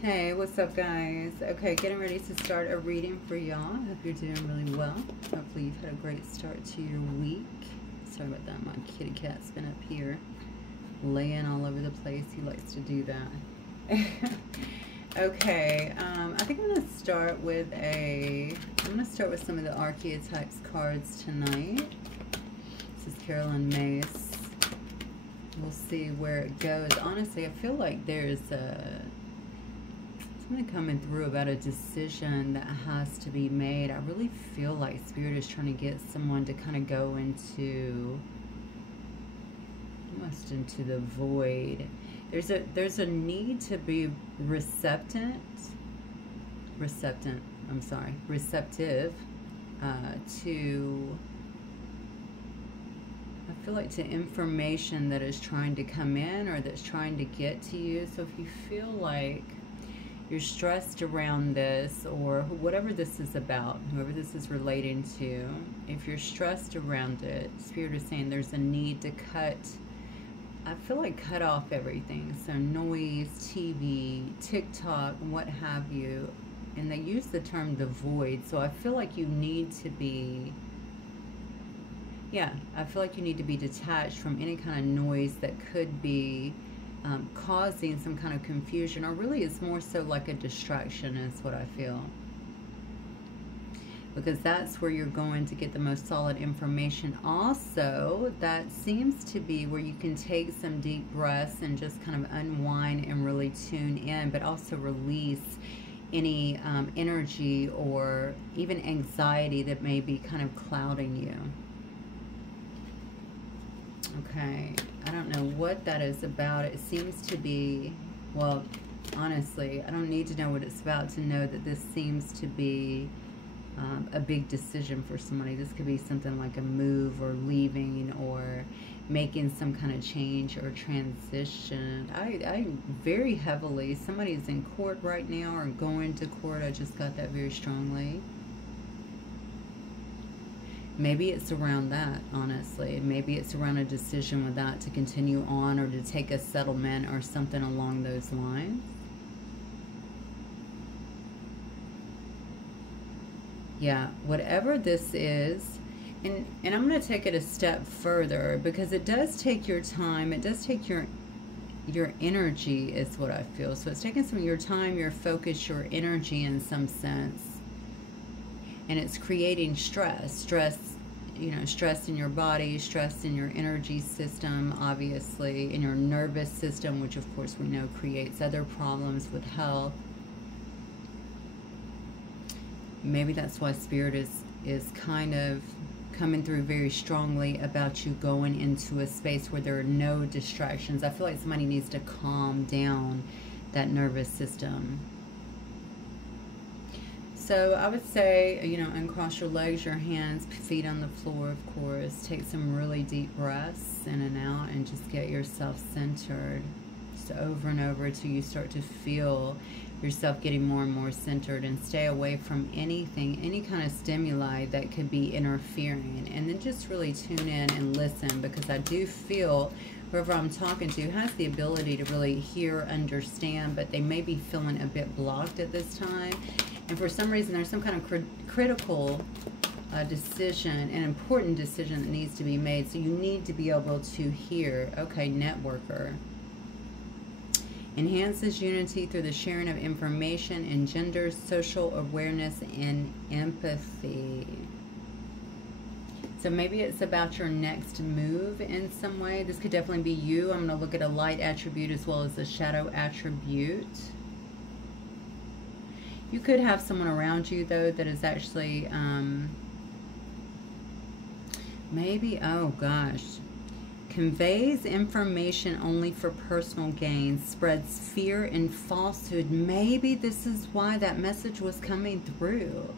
Hey, what's up, guys? Okay, getting ready to start a reading for y'all. Hope you're doing really well. Hopefully you've had a great start to your week. Sorry about that. My kitty cat's been up here laying all over the place. He likes to do that. Okay, I think I'm going to start with some of the archetypes cards tonight. This is Carolyn Mace. We'll see where it goes. Honestly, I feel like there's something coming through about a decision that has to be made. I really feel like Spirit is trying to get someone to kind of go into, almost into the void. There's a need to be receptive to, I feel like, to information that is trying to come in or that's trying to get to you. So if you feel like you're stressed around this, or whatever this is about, whoever this is relating to, if you're stressed around it, Spirit is saying there's a need to cut off everything. So noise, TV, TikTok, what have you. And they use the term the void. So I feel like you need to be, I feel like you need to be detached from any kind of noise that could be causing some kind of confusion, or really it's more so like a distraction is what I feel, because that's where you're going to get the most solid information. Also, that seems to be where you can take some deep breaths and just kind of unwind and really tune in, but also release any energy or even anxiety that may be kind of clouding you. Okay, I don't know what that is about. It seems to be, well, honestly, I don't need to know what it's about to know that this seems to be a big decision for somebody. This could be something like a move or leaving or making some kind of change or transition. I very heavily, somebody's in court right now or going to court. I just got that very strongly. Maybe it's around that, honestly. Maybe it's around a decision with that to continue on or to take a settlement or something along those lines. Yeah, whatever this is. And I'm going to take it a step further, because it does take your time. It does take your energy is what I feel. So it's taking some of your time, your focus, your energy in some sense. And it's creating stress, you know, stress in your body, stress in your energy system, obviously, in your nervous system, which of course we know creates other problems with health. Maybe that's why Spirit is kind of coming through very strongly about you going into a space where there are no distractions. I feel like somebody needs to calm down that nervous system. So I would say, you know, uncross your legs, your hands, feet on the floor, of course. Take some really deep breaths in and out and just get yourself centered. Just over and over until you start to feel yourself getting more and more centered, and stay away from anything, any kind of stimuli that could be interfering. And then just really tune in and listen, because I do feel whoever I'm talking to has the ability to really hear, understand, but they may be feeling a bit blocked at this time. And for some reason, there's some kind of critical decision, an important decision that needs to be made. So you need to be able to hear. Okay, networker. Enhances unity through the sharing of information, engenders social awareness and empathy. So maybe it's about your next move in some way. This could definitely be you. I'm going to look at a light attribute as well as a shadow attribute. You could have someone around you, though, that is actually, maybe, oh gosh, conveys information only for personal gain, spreads fear and falsehood. Maybe this is why that message was coming through.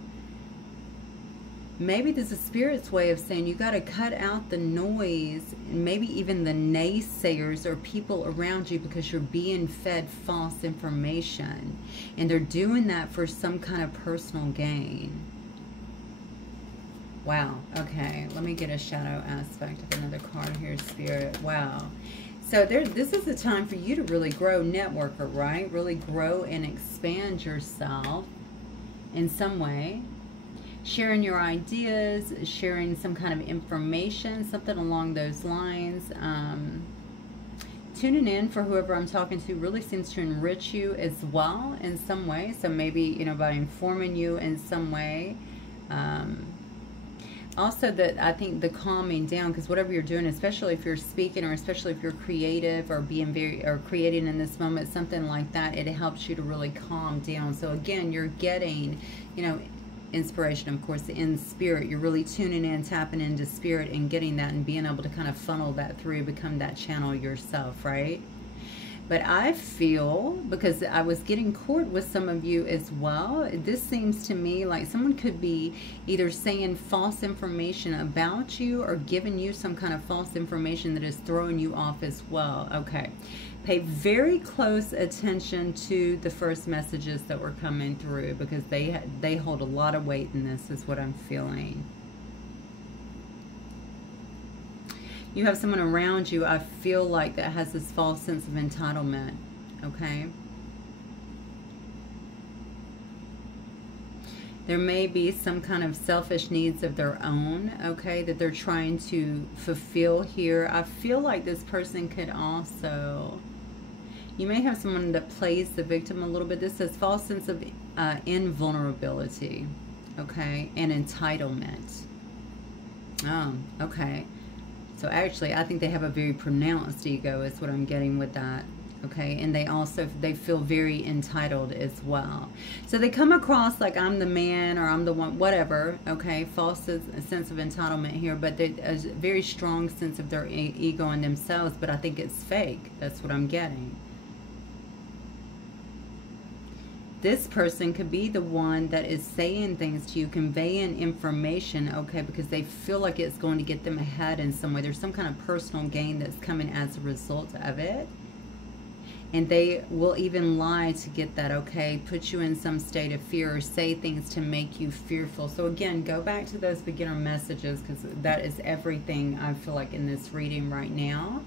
Maybe this is Spirit's way of saying you got to cut out the noise, and maybe even the naysayers or people around you, because you're being fed false information. And they're doing that for some kind of personal gain. Wow. Okay. Let me get a shadow aspect of another card here, Spirit. Wow. So this is a time for you to really grow, networker, right? Really grow and expand yourself in some way. Sharing your ideas, sharing some kind of information, something along those lines. Tuning in for whoever I'm talking to really seems to enrich you as well in some way. So maybe, you know, by informing you in some way. Also, that I think the calming down, because whatever you're doing, especially if you're speaking or especially if you're creative or creating in this moment, something like that, it helps you to really calm down. So again, you're getting, you know, inspiration, of course, in spirit. You're really tuning in, tapping into spirit and getting that and being able to kind of funnel that through, become that channel yourself, right? But I feel, because I was getting caught with some of you as well, this seems to me like someone could be either saying false information about you or giving you some kind of false information that is throwing you off as well. Okay. Pay very close attention to the first messages that were coming through, because they hold a lot of weight in this, is what I'm feeling. You have someone around you, I feel like, that has this false sense of entitlement, okay? There may be some kind of selfish needs of their own, okay, that they're trying to fulfill here. I feel like this person could also... You may have someone that plays the victim a little bit. This says false sense of invulnerability, okay, and entitlement. Oh, okay. So actually, I think they have a very pronounced ego, is what I'm getting with that. Okay, and they feel very entitled as well. So they come across like I'm the man or I'm the one, whatever. Okay, false sense of entitlement here, but a very strong sense of their ego in themselves. But I think it's fake. That's what I'm getting. This person could be the one that is saying things to you, conveying information, okay, because they feel like it's going to get them ahead in some way. There's some kind of personal gain that's coming as a result of it. And they will even lie to get that, okay, put you in some state of fear or say things to make you fearful. So again, go back to those beginner messages, because that is everything I feel like in this reading right now.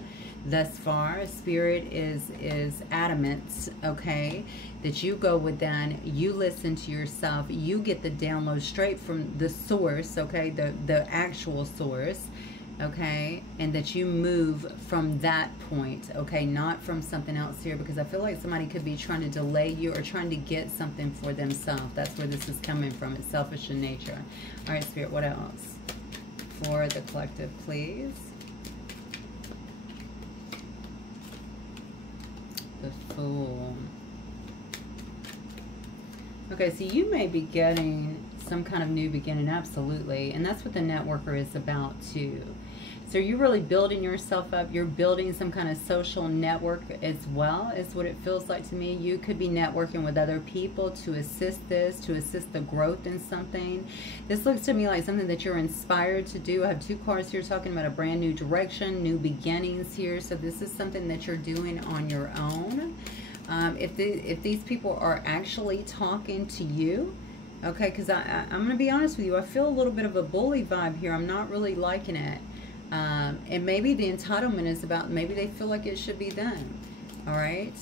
Thus far, Spirit is adamant, okay, that you go within, you listen to yourself, you get the download straight from the source, okay, the actual source, okay, and that you move from that point, okay, not from something else here, because I feel like somebody could be trying to delay you or trying to get something for themselves. That's where this is coming from. It's selfish in nature. All right, Spirit, what else? For the collective, please. The Fool. Okay, so you may be getting some kind of new beginning, absolutely. And that's what the networker is about too. So you're really building yourself up. You're building some kind of social network as well, is what it feels like to me. You could be networking with other people to assist this, to assist the growth in something. This looks to me like something that you're inspired to do. I have two cards here talking about a brand new direction, new beginnings here. So this is something that you're doing on your own. If these people are actually talking to you, okay, because I'm going to be honest with you, I feel a little bit of a bully vibe here. I'm not really liking it. And maybe the entitlement is about, maybe they feel like it should be them. All right.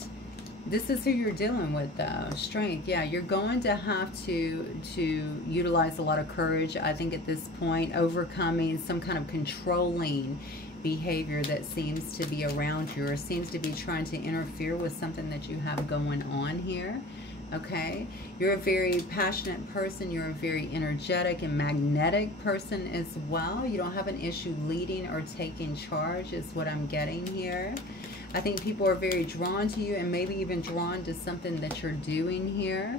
This is who you're dealing with, though. Strength. Yeah, you're going to have to utilize a lot of courage, I think, at this point, overcoming some kind of controlling behavior that seems to be around you or seems to be trying to interfere with something that you have going on here. Okay, you're a very passionate person. You're a very energetic and magnetic person as well. You don't have an issue leading or taking charge, is what I'm getting here. I think people are very drawn to you and maybe even drawn to something that you're doing here.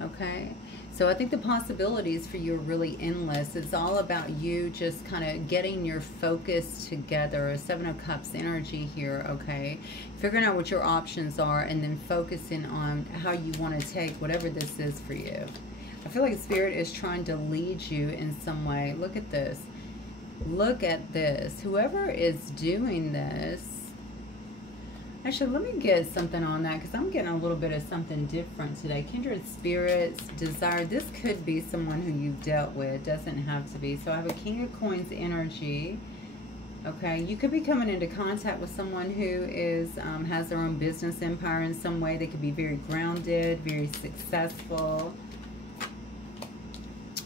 Okay, so I think the possibilities for you are really endless. It's all about you just kind of getting your focus together. A Seven of Cups energy here, okay? Figuring out what your options are and then focusing on how you want to take whatever this is for you. I feel like Spirit is trying to lead you in some way. Look at this. Look at this. Whoever is doing this, actually, let me get something on that because I'm getting a little bit of something different today. Kindred spirits, desire. This could be someone who you've dealt with. Doesn't have to be. So I have a King of Coins energy. Okay, you could be coming into contact with someone who is has their own business empire in some way. They could be very grounded, very successful.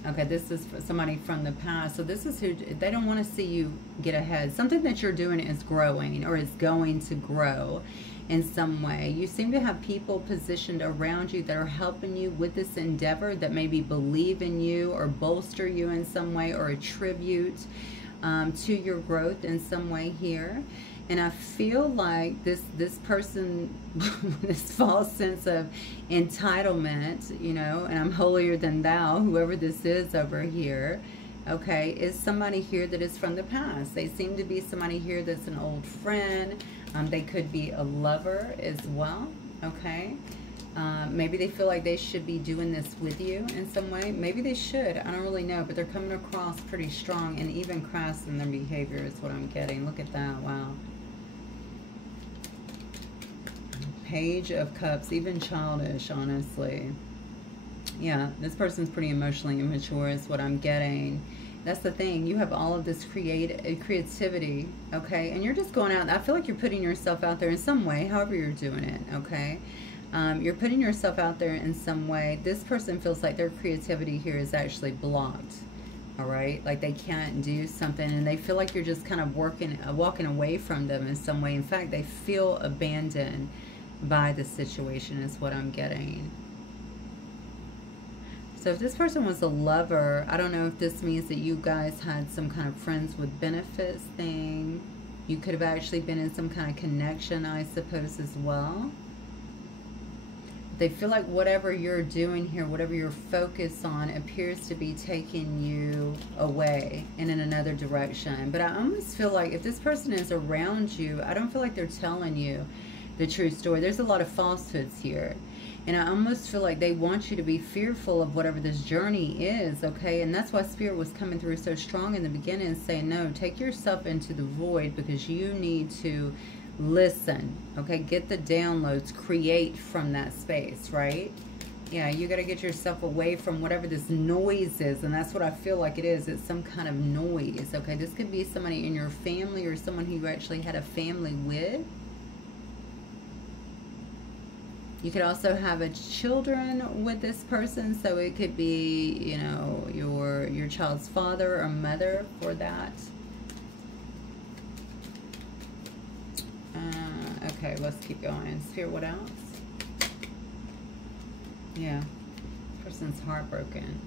Okay, this is somebody from the past. So this is who, they don't want to see you get ahead. Something that you're doing is growing or is going to grow in some way. You seem to have people positioned around you that are helping you with this endeavor, that maybe believe in you or bolster you in some way or attribute to your growth in some way here. And I feel like this person, this false sense of entitlement, you know, and I'm holier than thou, whoever this is over here, okay, is somebody here that is from the past. They seem to be somebody here that's an old friend. They could be a lover as well, okay? Maybe they feel like they should be doing this with you in some way. Maybe they should. I don't really know, but they're coming across pretty strong and even crass in their behavior is what I'm getting. Look at that. Wow. Page of Cups, even childish, honestly. Yeah, this person's pretty emotionally immature is what I'm getting. That's the thing. You have all of this creativity, okay? And you're just going out. I feel like you're putting yourself out there in some way, however you're doing it, okay? You're putting yourself out there in some way. This person feels like their creativity here is actually blocked, all right? Like they can't do something, and they feel like you're just kind of walking away from them in some way. In fact, they feel abandoned by the situation is what I'm getting. So if this person was a lover, I don't know if this means that you guys had some kind of friends with benefits thing. You could have actually been in some kind of connection, I suppose, as well. They feel like whatever you're doing here, whatever you're focused on, appears to be taking you away and in another direction. But I almost feel like if this person is around you, I don't feel like they're telling you the true story. There's a lot of falsehoods here. And I almost feel like they want you to be fearful of whatever this journey is, okay? And that's why Spirit was coming through so strong in the beginning and saying, no, take yourself into the void because you need to listen, okay? Get the downloads, create from that space, right? Yeah, you got to get yourself away from whatever this noise is, and that's what I feel like it is. It's some kind of noise, okay? This could be somebody in your family or someone who you actually had a family with. You could also have a children with this person, so it could be, you know, your child's father or mother for that. Okay, let's keep going. Spirit, what else? Yeah, person's heartbroken.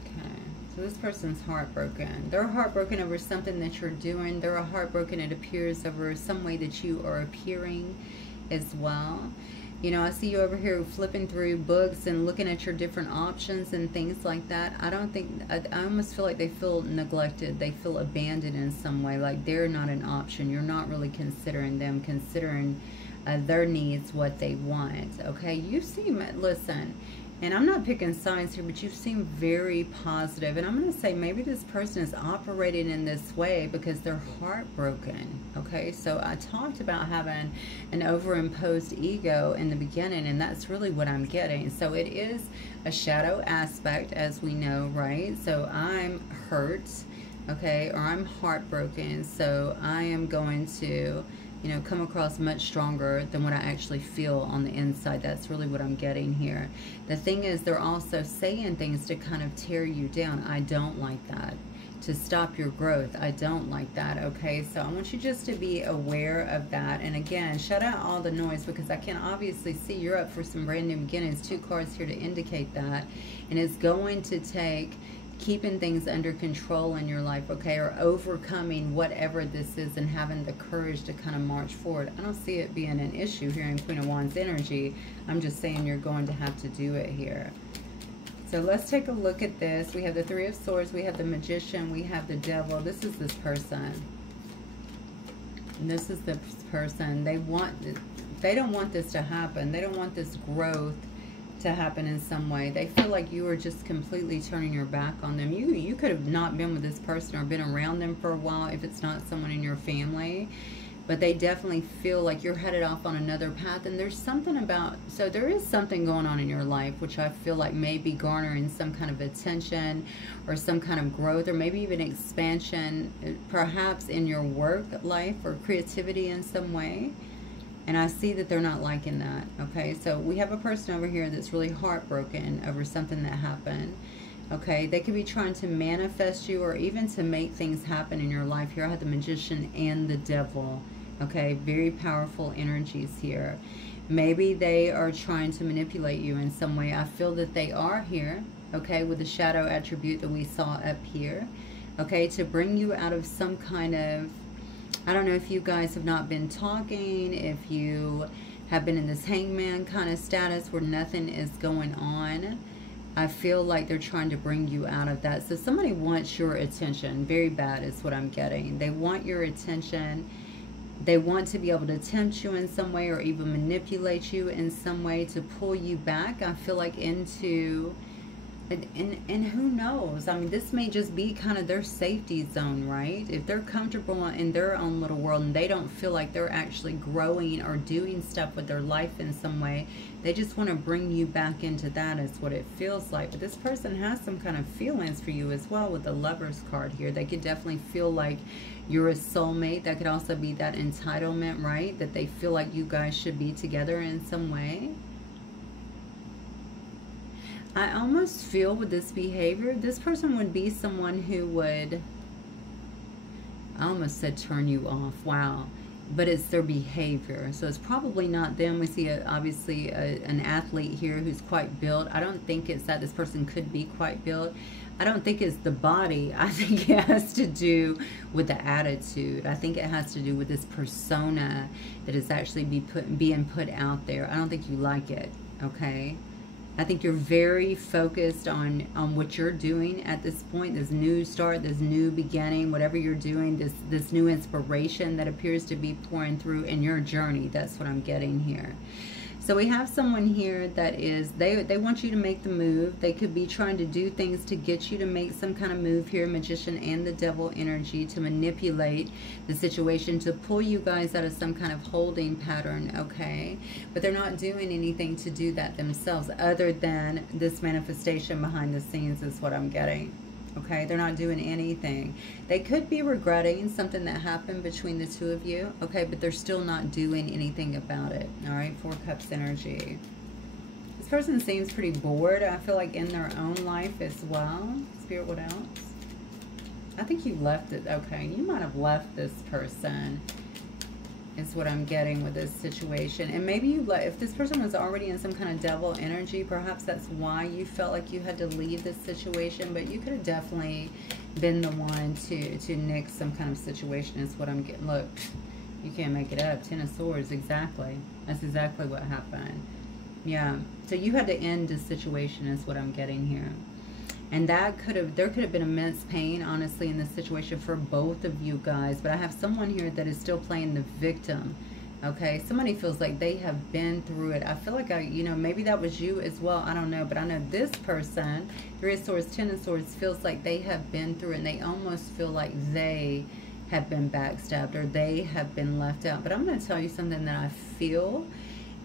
Okay, so this person's heartbroken. They're heartbroken over something that you're doing. They're heartbroken, it appears, over some way that you are appearing as well. You know, I see you over here flipping through books and looking at your different options and things like that. I don't think, I almost feel like they feel neglected. They feel abandoned in some way, like they're not an option. You're not really considering them, considering their needs, what they want, okay? You seem, listen, and I'm not picking sides here, but you seem very positive. And I'm going to say maybe this person is operating in this way because they're heartbroken, okay? So I talked about having an overimposed ego in the beginning, and that's really what I'm getting. So it is a shadow aspect, as we know, right? So I'm hurt, okay, or I'm heartbroken. So I am going to, you know, come across much stronger than what I actually feel on the inside. That's really what I'm getting here. The thing is, they're also saying things to kind of tear you down. I don't like that. To stop your growth. I don't like that, okay? So I want you just to be aware of that. And again, shut out all the noise, because I can obviously see you're up for some brand new beginnings. 2 cards here to indicate that. And it's going to take keeping things under control in your life, okay, or overcoming whatever this is and having the courage to kind of march forward. I don't see it being an issue here in Queen of Wands energy. I'm just saying you're going to have to do it here. So let's take a look at this. We have the 3 of Swords, we have the Magician, we have the Devil. This is this person. And this is this person. They don't want this to happen. They don't want this growth to happen in some way. They feel like you are just completely turning your back on them. You could have not been with this person or been around them for a while if it's not someone in your family. but they definitely feel like you're headed off on another path. And there's something about, so there is something going on in your life which I feel like may be garnering some kind of attention or some kind of growth, or maybe even expansion, perhaps in your work life or creativity in some way. And I see that they're not liking that. Okay, so we have a person over here that's really heartbroken over something that happened. Okay, they could be trying to manifest you or even to make things happen in your life. Here I have the Magician and the Devil. Okay, very powerful energies here. Maybe they are trying to manipulate you in some way. I feel that they are here, okay, with the shadow attribute that we saw up here. Okay, to bring you out of some kind of, I don't know if you guys have not been talking, if you have been in this hangman kind of status where nothing is going on. I feel like they're trying to bring you out of that. So somebody wants your attention. Very bad is what I'm getting. They want your attention. They want to be able to tempt you in some way or even manipulate you in some way to pull you back, I feel like, into... And who knows? I mean, this may just be kind of their safety zone, right? If they're comfortable in their own little world and they don't feel like they're actually growing or doing stuff with their life in some way, they just want to bring you back into that, is what it feels like. But this person has some kind of feelings for you as well with the Lovers card here. They could definitely feel like you're a soulmate. That could also be that entitlement, right? That they feel like you guys should be together in some way. I almost feel with this behavior, this person would be someone who would, I almost said turn you off. Wow. But it's their behavior. So it's probably not them. We see obviously an athlete here who's quite built. I don't think it's that this person could be quite built. I don't think it's the body. I think it has to do with the attitude. I think it has to do with this persona that is actually being put out there. I don't think you like it, okay? I think you're very focused on what you're doing at this point, this new start, this new beginning, whatever you're doing, this new inspiration that appears to be pouring through in your journey. That's what I'm getting here. So we have someone here that is, they want you to make the move. They could be trying to do things to get you to make some kind of move here, Magician and the Devil energy, to manipulate the situation, to pull you guys out of some kind of holding pattern, okay? But they're not doing anything to do that themselves other than this manifestation behind the scenes is what I'm getting. Okay, they're not doing anything. They could be regretting something that happened between the two of you, okay, but they're still not doing anything about it. All right, Four Cups energy. This person seems pretty bored, I feel like, in their own life as well. Spirit, what else? I think you left it. Okay, you might have left this person, is what I'm getting with this situation. And maybe you if this person was already in some kind of devil energy, perhaps that's why you felt like you had to leave this situation. But you could have definitely been the one to nix some kind of situation, is what I'm getting. Look, you can't make it up. Ten of Swords, exactly. That's exactly what happened. Yeah, so you had to end this situation, is what I'm getting here. And that there could have been immense pain, honestly, in this situation for both of you guys. But I have someone here that is still playing the victim, okay? Somebody feels like they have been through it. I feel like, maybe that was you as well. I don't know. But I know this person, Three of Swords, Ten of Swords, feels like they have been through it. And they almost feel like they have been backstabbed or they have been left out. But I'm going to tell you something that I feel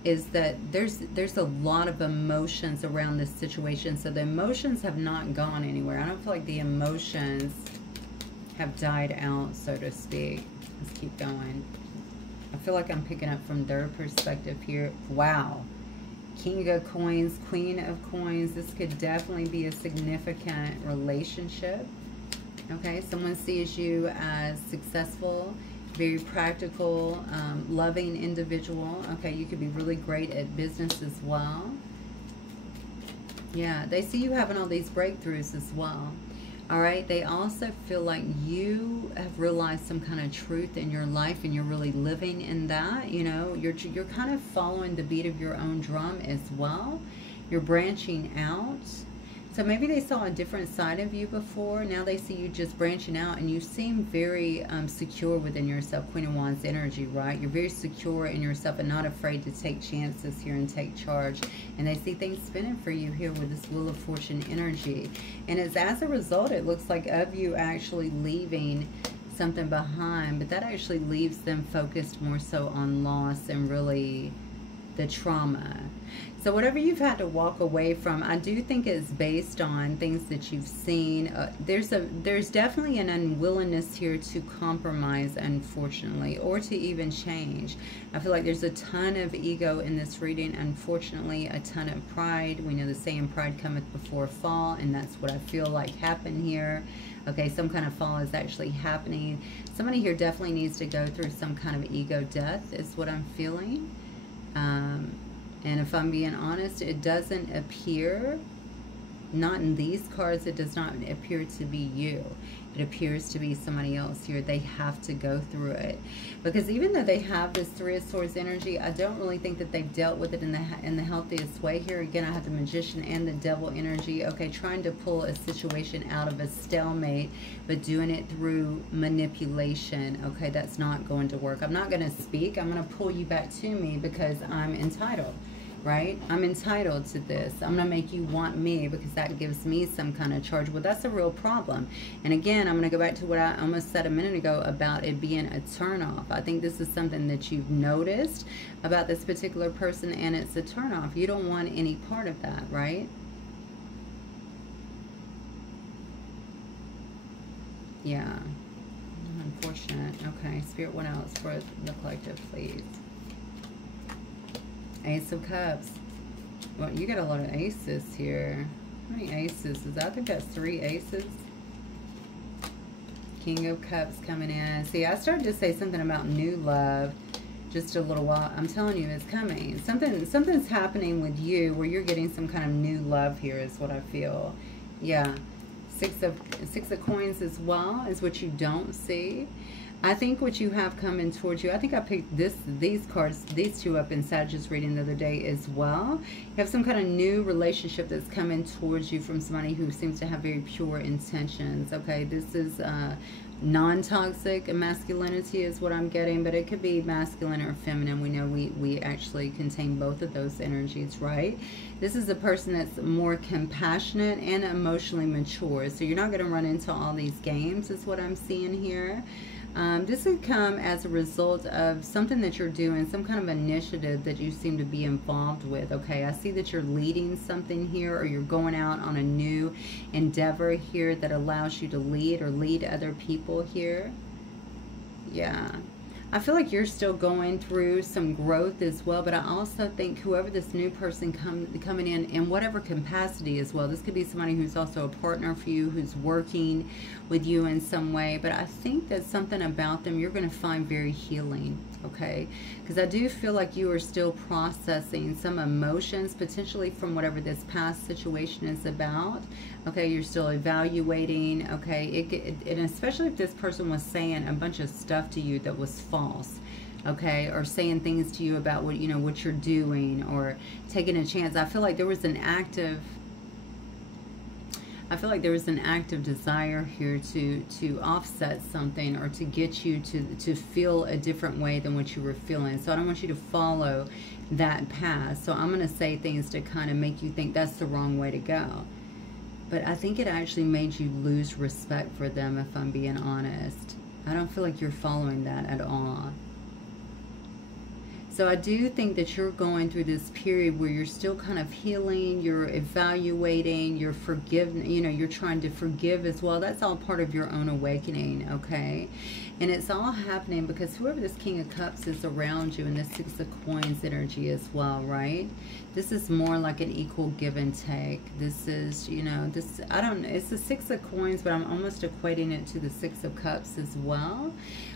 is that there's a lot of emotions around this situation. So the emotions have not gone anywhere. I don't feel like the emotions have died out, so to speak. Let's keep going. I feel like I'm picking up from their perspective here. Wow. King of Coins, Queen of Coins. This could definitely be a significant relationship. Okay, someone sees you as successful, very practical, loving individual. Okay, you could be really great at business as well. Yeah, they see you having all these breakthroughs as well. All right, they also feel like you have realized some kind of truth in your life and you're really living in that. You know, you're kind of following the beat of your own drum as well. You're branching out. So maybe they saw a different side of you before. Now they see you just branching out, and you seem very secure within yourself. Queen of Wands energy, right? You're very secure in yourself and not afraid to take chances here and take charge. And they see things spinning for you here with this Wheel of Fortune energy. And it's as a result, it looks like, of you actually leaving something behind, but that actually leaves them focused more so on loss and really the trauma. So whatever you've had to walk away from, I do think it's based on things that you've seen. There's definitely an unwillingness here to compromise, unfortunately, or to even change. I feel like there's a ton of ego in this reading, unfortunately, a ton of pride. We know the saying, pride cometh before a fall, and that's what I feel like happened here. Okay, some kind of fall is actually happening. Somebody here definitely needs to go through some kind of ego death, is what I'm feeling. And if I'm being honest, it doesn't appear, not in these cards, it does not appear to be you. It appears to be somebody else here. They have to go through it. Because even though they have this Three of Swords energy, I don't really think that they've dealt with it in the healthiest way. Here again, I have the Magician and the Devil energy. Okay, trying to pull a situation out of a stalemate, but doing it through manipulation. Okay, that's not going to work. I'm not going to speak. I'm going to pull you back to me because I'm entitled. Right? I'm entitled to this. I'm going to make you want me because that gives me some kind of charge. Well, that's a real problem. And again, I'm going to go back to what I almost said a minute ago about it being a turnoff. I think this is something that you've noticed about this particular person, and it's a turnoff. You don't want any part of that, right? Yeah. Unfortunate. Okay. Spirit, what else for the collective, please? Ace of Cups. Well, you got a lot of aces here. How many aces? I think that's 3 aces. King of Cups coming in. See, I started to say something about new love just a little while. I'm telling you, it's coming. Something's happening with you where you're getting some kind of new love here is what I feel. Yeah. Six of Coins as well is what you don't see. I think what you have coming towards you, I think I picked these cards, these two up in Sagittarius reading the other day as well. You have some kind of new relationship that's coming towards you from somebody who seems to have very pure intentions. Okay, this is non-toxic masculinity is what I'm getting, but it could be masculine or feminine. We know we actually contain both of those energies, right? This is a person that's more compassionate and emotionally mature. So you're not going to run into all these games is what I'm seeing here. This could come as a result of something that you're doing, some kind of initiative that you seem to be involved with. Okay, I see that you're leading something here, or you're going out on a new endeavor here that allows you to lead or lead other people here. Yeah. I feel like you're still going through some growth as well, but I also think whoever this new person coming in whatever capacity as well, this could be somebody who's also a partner for you, who's working with you in some way, but I think that something about them you're going to find very healing, okay? Because I do feel like you are still processing some emotions, potentially from whatever this past situation is about. Okay, you're still evaluating, okay? And especially if this person was saying a bunch of stuff to you that was false, okay, or saying things to you about what, you know, what you're doing, or taking a chance. I feel like there was an active desire here to offset something, or to get you to feel a different way than what you were feeling. So I don't want you to follow that path. So I'm going to say things to kind of make you think that's the wrong way to go. But I think it actually made you lose respect for them, if I'm being honest. I don't feel like you're following that at all. So I do think that you're going through this period where you're still kind of healing, you're evaluating, you're forgiving, you know, you're trying to forgive as well. That's all part of your own awakening, okay? And it's all happening because whoever this King of Cups is around you, and this Six of Coins energy as well, right? This is more like an equal give and take. This is, you know, this, I don't know, it's the Six of Coins, but I'm almost equating it to the Six of Cups as well,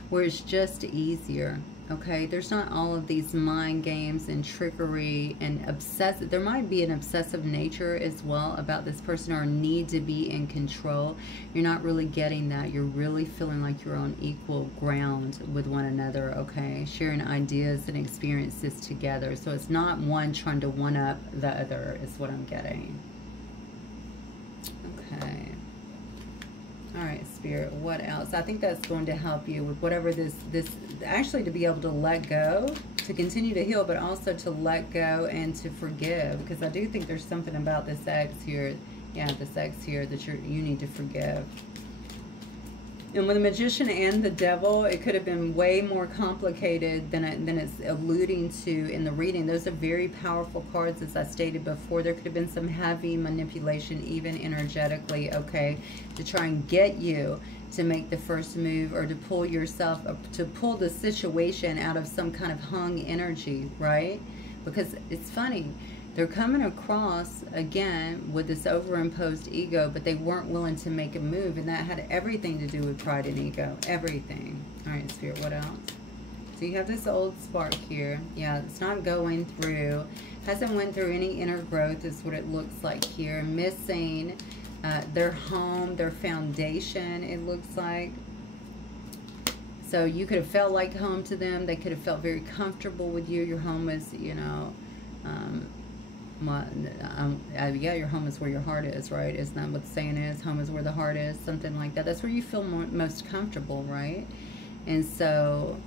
where it's just easier. Okay, there's not all of these mind games and trickery and obsessive. There might be an obsessive nature as well about this person, or a need to be in control. You're not really getting that. You're really feeling like you're on equal ground with one another, okay? Sharing ideas and experiences together. So it's not one trying to one-up the other is what I'm getting. Okay. All right, Spirit, what else? I think that's going to help you with whatever this actually, to be able to let go, to continue to heal, but also to let go and to forgive, because I do think there's something about this ex here, yeah, this ex here that you need to forgive. And with the Magician and the Devil, it could have been way more complicated than it's alluding to in the reading. Those are very powerful cards, as I stated before. There could have been some heavy manipulation, even energetically, okay, to try and get you to make the first move, or to pull yourself, to pull the situation out of some kind of hung energy, right? Because it's funny. They're coming across, again, with this overimposed ego, but they weren't willing to make a move, and that had everything to do with pride and ego. Everything. All right, Spirit, what else? So you have this old spark here. Yeah, it's not going through. Hasn't went through any inner growth is what it looks like here. Missing their home, their foundation, it looks like. So you could have felt like home to them. They could have felt very comfortable with you. Your home is, you know... yeah, your home is where your heart is, right? Isn't that what the saying is? Home is where the heart is, something like that. That's where you feel most comfortable, right? And so,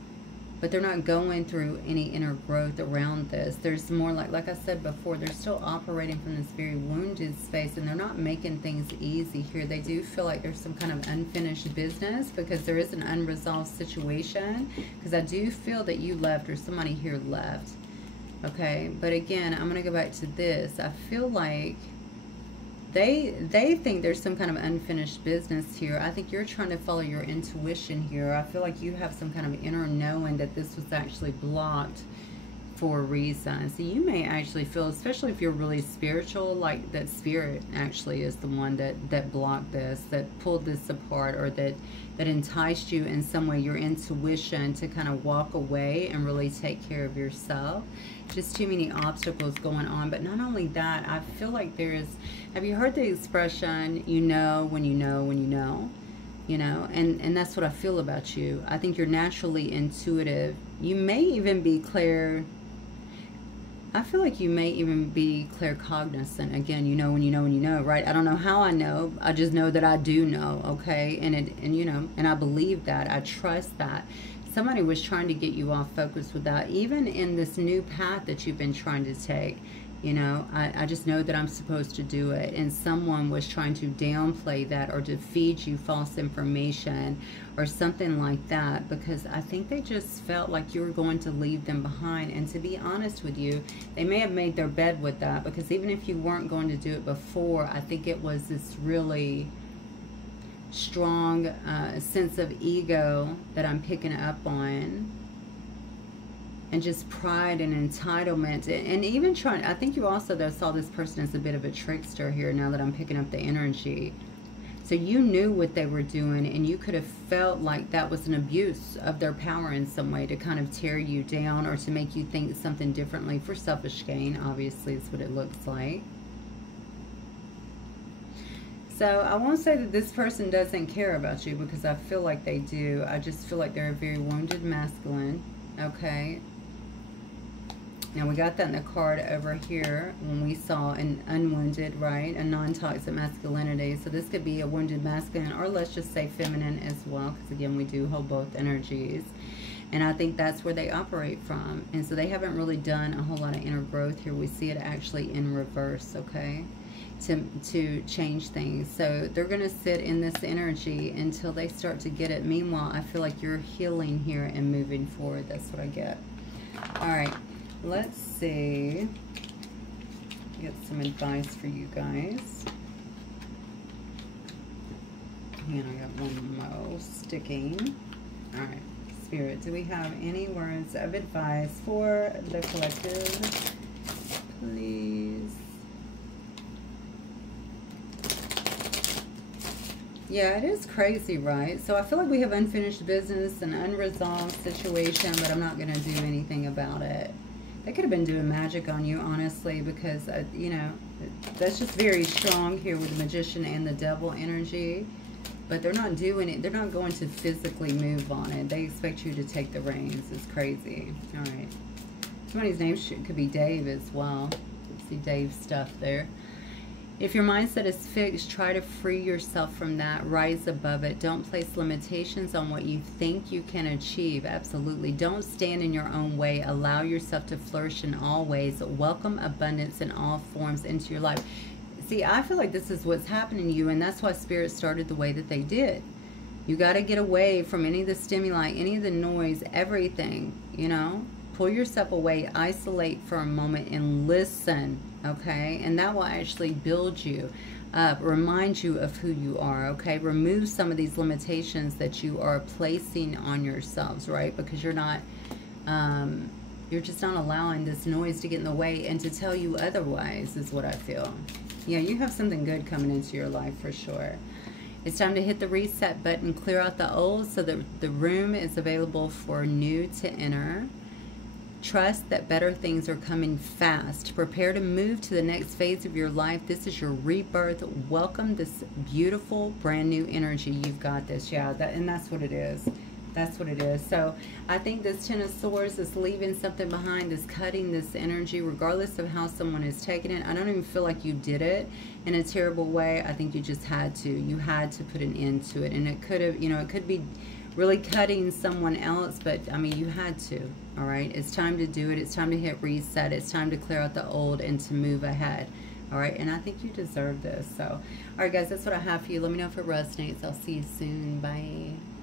but they're not going through any inner growth around this. There's more like I said before, they're still operating from this very wounded space, and they're not making things easy here. They do feel like there's some kind of unfinished business, because there is an unresolved situation, because I do feel that you left, or somebody here left. Okay, but again, I'm going to go back to this. I feel like they think there's some kind of unfinished business here. I think you're trying to follow your intuition here. I feel like you have some kind of inner knowing that this was actually blocked for a reason. So you may actually feel, especially if you're really spiritual, like that spirit actually is the one that blocked this, that pulled this apart, or that enticed you in some way, your intuition, to kind of walk away and really take care of yourself. Just too many obstacles going on. But not only that, I feel like there is, have you heard the expression, you know when you know when you know? You know, and that's what I feel about you. I think you're naturally intuitive. You may even be I feel like you may even be claircognizant. Again, you know when you know when you know, right? I don't know how I know. I just know that I do know, okay? And you know, and I believe that. I trust that. Somebody was trying to get you off focus with that. Even in this new path that you've been trying to take, you know, I just know that I'm supposed to do it. And someone was trying to downplay that, or to feed you false information or something like that, because I think they just felt like you were going to leave them behind. And to be honest with you, they may have made their bed with that, because even if you weren't going to do it before, I think it was this really strong sense of ego that I'm picking up on. And just pride and entitlement, and even trying, I think you also though saw this person as a bit of a trickster here, now that I'm picking up the energy. So you knew what they were doing, and you could have felt like that was an abuse of their power in some way, to kind of tear you down, or to make you think something differently for selfish gain. Obviously, is what it looks like. So I won't say that this person doesn't care about you, because I feel like they do. I just feel like they're a very wounded masculine. Okay. Now we got that in the card over here when we saw an unwounded, right? A non-toxic masculinity. So this could be a wounded masculine, or let's just say feminine as well, because again, we do hold both energies. And I think that's where they operate from. And so they haven't really done a whole lot of inner growth here. We see it actually in reverse, okay? To change things. So they're going to sit in this energy until they start to get it. Meanwhile, I feel like you're healing here and moving forward. That's what I get. All right. Let's see. Get some advice for you guys. And I got one more sticking. All right. Spirit, do we have any words of advice for the collective? Please. Yeah, it is crazy, right? So I feel like we have unfinished business, an unresolved situation, but I'm not going to do anything about it. They could have been doing magic on you, honestly, because, you know, that's just very strong here with the Magician and the Devil energy. But they're not doing it. They're not going to physically move on it. They expect you to take the reins. It's crazy. All right. Somebody's name could be Dave as well. See Dave's stuff there. If your mindset is fixed, try to free yourself from that. Rise above it. Don't place limitations on what you think you can achieve. Absolutely. Don't stand in your own way. Allow yourself to flourish in all ways. Welcome abundance in all forms into your life. See, I feel like this is what's happening to you, and that's why Spirit started the way that they did. You got to get away from any of the stimuli, any of the noise, everything, you know. Pull yourself away, isolate for a moment, and listen, okay? And that will actually build you up, remind you of who you are, okay? Remove some of these limitations that you are placing on yourselves, right? Because you're not, you're just not allowing this noise to get in the way and to tell you otherwise, is what I feel. Yeah, you have something good coming into your life for sure. It's time to hit the reset button, clear out the old so that the room is available for new to enter. Trust that better things are coming fast. Prepare to move to the next phase of your life. This is your rebirth. Welcome this beautiful, brand new energy. You've got this. Yeah, and that's what it is. That's what it is. So I think this Ten of Swords is leaving something behind, is cutting this energy, regardless of how someone is taking it. I don't even feel like you did it in a terrible way. I think you just had to. You had to put an end to it. And it could have, you know, it could be really cutting someone else, but I mean, you had to. All right, it's time to do it. It's time to hit reset. It's time to clear out the old and to move ahead. All right, and I think you deserve this. So, all right, guys, that's what I have for you. Let me know if it resonates. I'll see you soon. Bye.